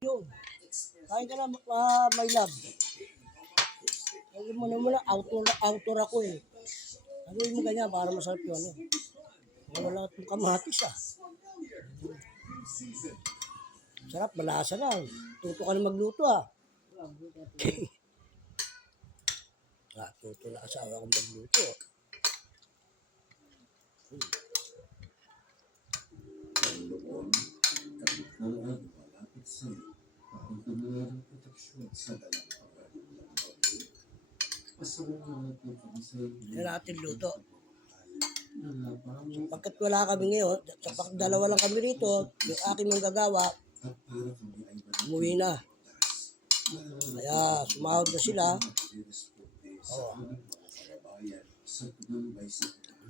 Yun. Kain ka na, my love. Alam mo naman na, outdoor ako eh. Sabihin mo ganyan, para masarap yun. Ano. Wala itong kamatis ah. Sarap, malasa na. Tuto ka na magluto ah. Tuto na asawa kong magluto. Yan natin luto. Pagkat wala kami ngayon, dalawa lang kami rito, yung aking manggagawa, umuwi na. Kaya sumahod na sila. Oh.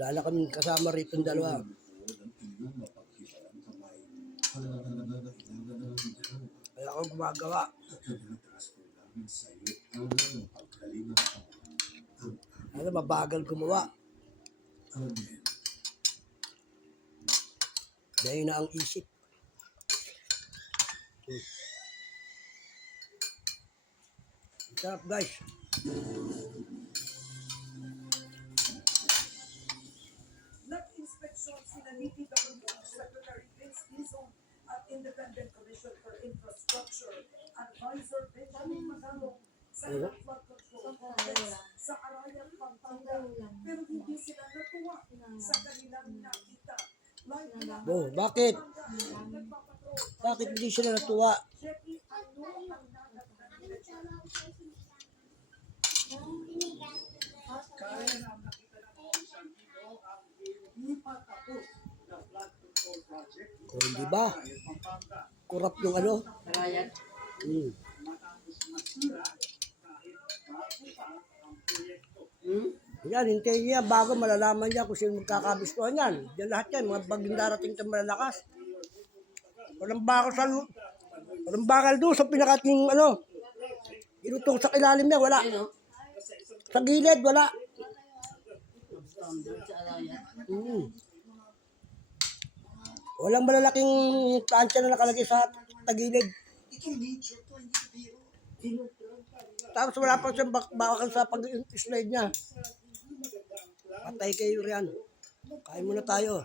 Dala kami kasama rito yung dalawa. Kaya ako gumagawa. Ano, mabagal gumawa. Dahil na ang isip. Sarap guys. Nag-inspeksyon sina DPWH Secretary Vince Dizon at Independent Commission for Infrastructure Advisor Benjamin Magalong sa flood control projects sa Arayat, Pampanga. Pero hindi sila natuwa sa kanilang nakita. Oh, bakit? Bakit hindi sila natuwa? Kung hindi ba? Kurap yung ano? Yan, hintayin niya bago malalaman niya kung sino magkakabistuhan yan. Yan lahat yan, mga bagong darating sa malalakas. Walang bakal doon sa pinakating ano. Inutong sa ilalim niya, wala. Sa gilid, wala. Walang malalaking plancha na nakalagay sa tagilid. Tapos wala pa siyang bakal sa pag-slide niya. Patay kayo riyan. Kain muna tayo.